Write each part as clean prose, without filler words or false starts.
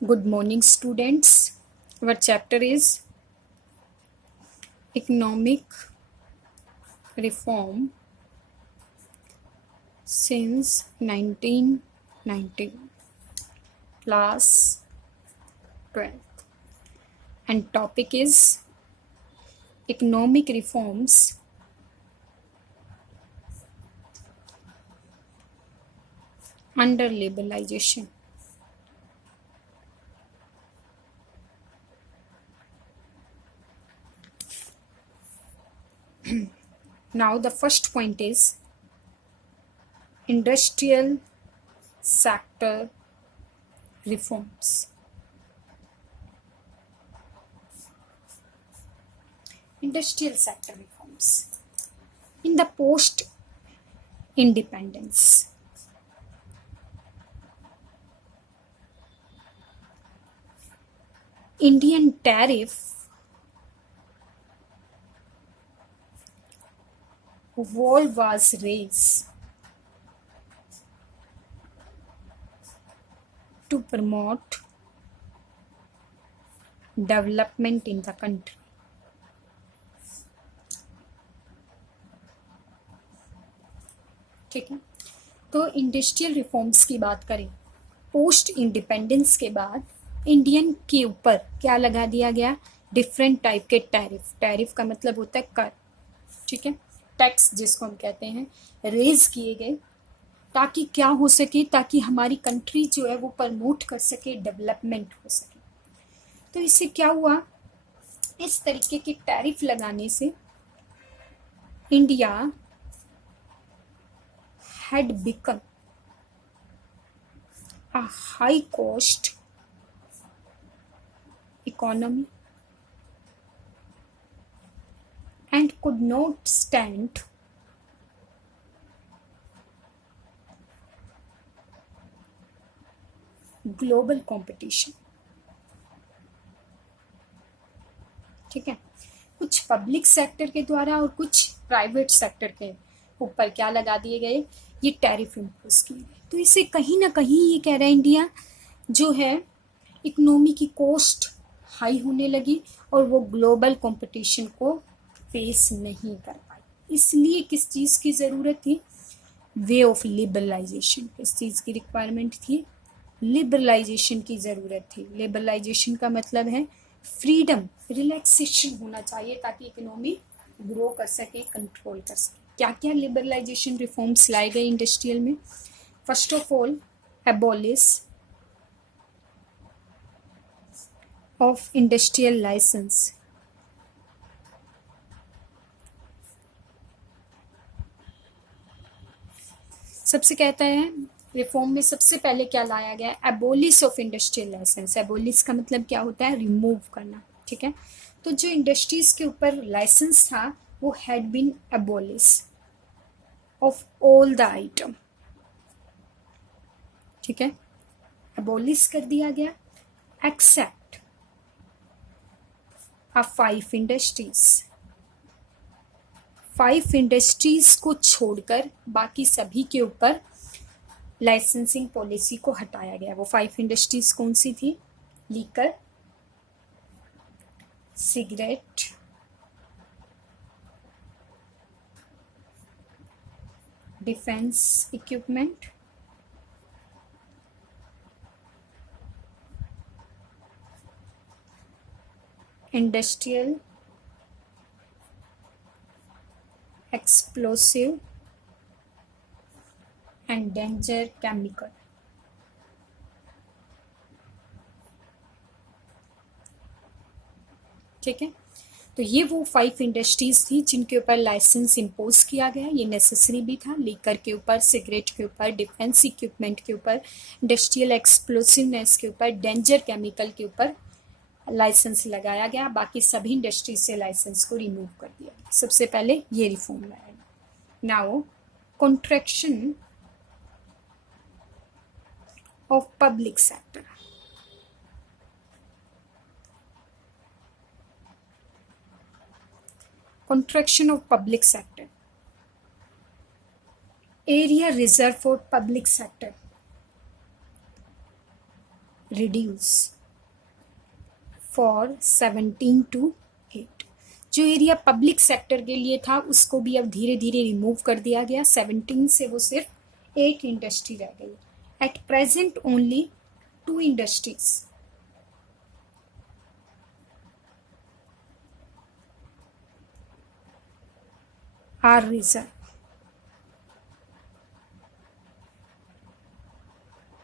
Good morning, students. Our chapter is Economic Reform since 1990, class 12th. And topic is Economic Reforms under Liberalization. Now, the first point is industrial sector reforms. Industrial sector reforms. In the post independence, Indian tariff wall was raised to promote development in the country. ठीक है, तो industrial reforms की बात करें, post independence के बाद Indian के ऊपर क्या लगा दिया गया? डिफरेंट टाइप के टैरिफ. टैरिफ का मतलब होता है कर, ठीक है, टैक्स जिसको हम कहते हैं, रेज किए गए ताकि क्या हो सके, ताकि हमारी कंट्री जो है वो प्रमोट कर सके, डेवलपमेंट हो सके. तो इससे क्या हुआ? इस तरीके के टैरिफ लगाने से India had become a high cost economy and could not stand global competition. ठीक है, कुछ पब्लिक सेक्टर के द्वारा और कुछ प्राइवेट सेक्टर के ऊपर क्या लगा दिए गए? ये टैरिफ इम्पोज किए गए. तो इससे कहीं ना कहीं ये कह रहा है इंडिया जो है इकोनॉमी की कॉस्ट हाई होने लगी और वो ग्लोबल कंपटीशन को फेस नहीं कर पाई. इसलिए किस चीज़ की ज़रूरत थी? Way of liberalisation. किस चीज़ की रिक्वायरमेंट थी? लिबरलाइजेशन की ज़रूरत थी. लिबरलाइजेशन का मतलब है फ्रीडम, रिलैक्सेशन होना चाहिए ताकि इकोनॉमी ग्रो कर सके, कंट्रोल कर सके. क्या क्या लिबरलाइजेशन रिफॉर्म्स लाए गए इंडस्ट्रियल में? First of all, abolish of industrial licence. सबसे कहता है रिफॉर्म में सबसे पहले क्या लाया गया? Abolish of industrial licence. Abolish का मतलब क्या होता है? रिमूव करना. ठीक है, तो जो इंडस्ट्रीज के ऊपर लाइसेंस था वो had been abolish of all the item. ठीक है, एबोलिश कर दिया गया एक्सेप्ट अ 5 इंडस्ट्रीज. 5 इंडस्ट्रीज को छोड़कर बाकी सभी के ऊपर लाइसेंसिंग पॉलिसी को हटाया गया. वो 5 इंडस्ट्रीज कौन सी थी? Liquor, cigarette, defence equipment, industrial explosive and danger chemical. ठीक है, तो ये वो 5 इंडस्ट्रीज थी जिनके ऊपर लाइसेंस इम्पोज किया गया. ये नेसेसरी भी था. लीकर के ऊपर, सिगरेट के ऊपर, डिफेंस इक्विपमेंट के ऊपर, इंडस्ट्रियल एक्सप्लोसिवनेस के ऊपर, डेंजर केमिकल के ऊपर लाइसेंस लगाया गया. बाकी सभी इंडस्ट्रीज से लाइसेंस को रिमूव कर दिया गया. सबसे पहले ये रिफॉर्म लाया गया. Now contraction of public sector. Contraction of public sector. Area reserved for public sector reduce for 17 to 8। जो एरिया पब्लिक सेक्टर के लिए था उसको भी अब धीरे धीरे रिमूव कर दिया गया। 17 से वो सिर्फ 8 इंडस्ट्री रह गई। At present only 2 industries are reserve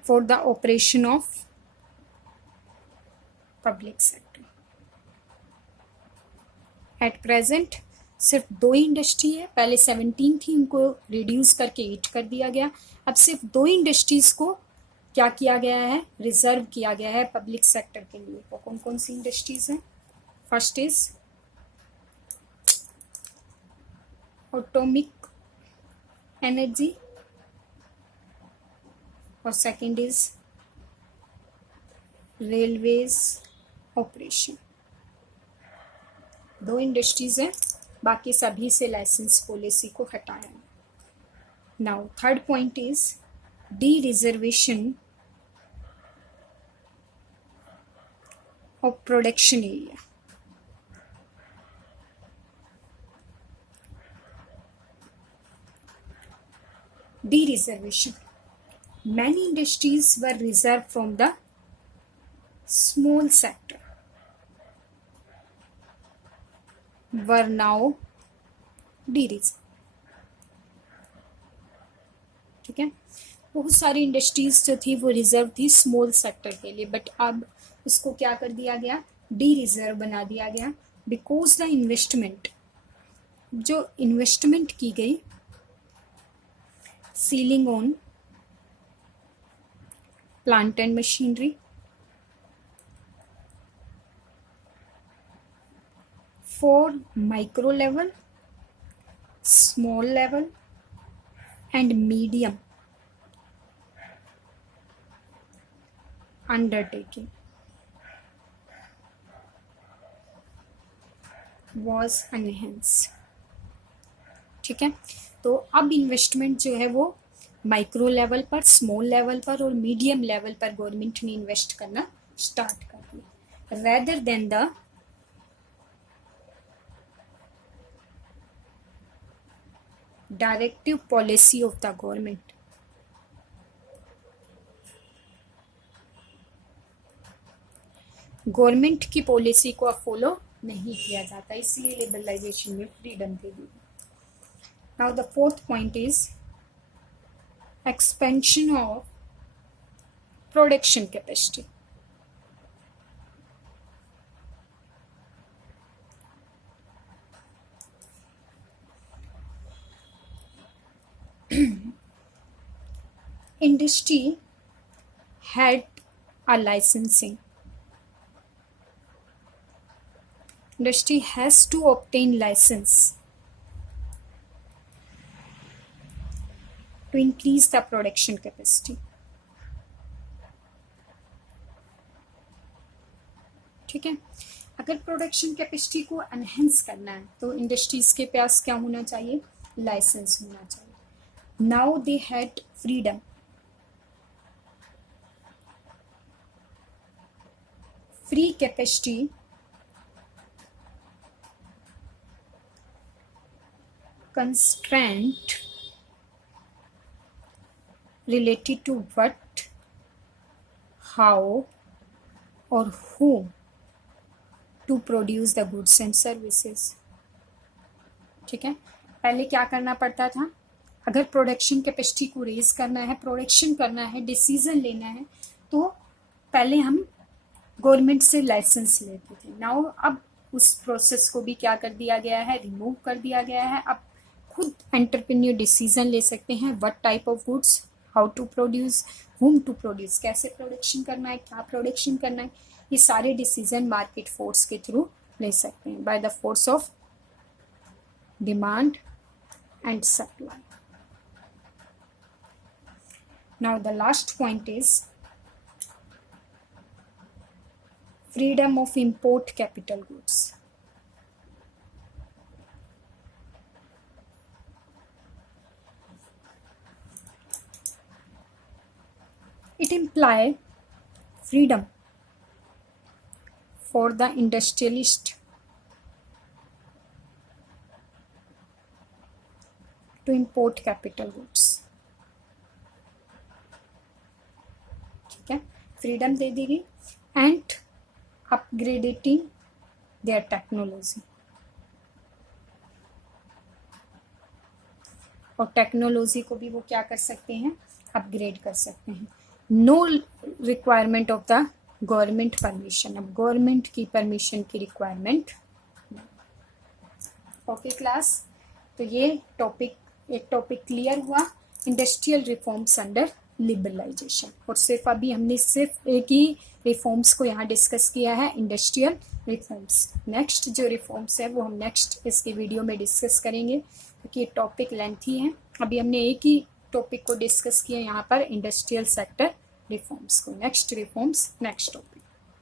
for the operation of public sector। At present सिर्फ 2 इंडस्ट्री है। पहले 17 थी, उनको रिड्यूस करके 8 कर दिया गया। अब सिर्फ 2 इंडस्ट्रीज को क्या किया गया है, रिजर्व किया गया है पब्लिक सेक्टर के लिए। वो कौन कौन सी इंडस्ट्रीज हैं? फर्स्ट इज एटॉमिक एनर्जी और second is railways operation. 2 industries हैं, बाकी सभी से लाइसेंस पॉलिसी को हटाया। Now third point is D reservation of production area. D reservation, many industries were reserved from the small sector were now de-reserved। ठीक है, बहुत सारी इंडस्ट्रीज जो थी वो रिजर्व थी स्मॉल सेक्टर के लिए, बट अब उसको क्या कर दिया गया, डी रिजर्व बना दिया गया। बिकॉज द इन्वेस्टमेंट, जो इन्वेस्टमेंट की गई ceiling on plant and machinery, for micro level, small level and medium undertaking was enhanced। ठीक है, तो अब इन्वेस्टमेंट जो है वो माइक्रो लेवल पर, स्मॉल लेवल पर और मीडियम लेवल पर गवर्नमेंट ने इन्वेस्ट करना स्टार्ट कर दिया, rather than the directive policy of the government. Government की पॉलिसी को अब फॉलो नहीं किया जाता, इसलिए लिबरलाइजेशन में freedom they the. Now the fourth point is expansion of production capacity। Industry had a licensing। Industry has to obtain license to increase the production capacity। ठीक है, अगर प्रोडक्शन कैपेसिटी को एनहेंस करना है तो इंडस्ट्रीज के पास क्या होना चाहिए, लाइसेंस होना चाहिए। Now they had freedom, free capacity constraint related to what, how or whom to produce the goods and services। ठीक है, पहले क्या करना पड़ता था, अगर प्रोडक्शन कैपेसिटी को रेज करना है, प्रोडक्शन करना है, डिसीजन लेना है, तो पहले हम गवर्नमेंट से लाइसेंस लेते थे। नाउ अब उस प्रोसेस को भी क्या कर दिया गया है, रिमूव कर दिया गया है। अब खुद एंटरप्रेन्योर डिसीजन ले सकते हैं, what type of goods, how to produce, whom to produce, कैसे प्रोडक्शन करना है, क्या प्रोडक्शन करना है, ये सारे डिसीजन मार्केट फोर्स के थ्रू ले सकते हैं, by the force of demand and supply. Now the last point is freedom of import capital goods। It implies freedom for the industrialist to import capital goods। ठीक है, freedom दे दी गई and upgrading there technology, और technology को भी वो क्या कर सकते हैं, अपग्रेड कर सकते हैं। No requirement of the government permission, अब गवर्नमेंट की परमिशन की रिक्वायरमेंट। ओके क्लास, तो ये एक टॉपिक क्लियर हुआ, इंडस्ट्रियल रिफॉर्म्स अंडर लिबरलाइजेशन। और सिर्फ अभी हमने सिर्फ एक ही रिफॉर्म्स को यहाँ डिस्कस किया है, इंडस्ट्रियल रिफॉर्म्स। नेक्स्ट जो रिफॉर्म्स है वो हम नेक्स्ट इसके वीडियो में डिस्कस करेंगे, क्योंकि ये टॉपिक लेंथी है। अभी हमने एक ही टॉपिक को डिस्कस किया यहाँ पर, इंडस्ट्रियल सेक्टर रिफॉर्म्स को। Next reforms next topic.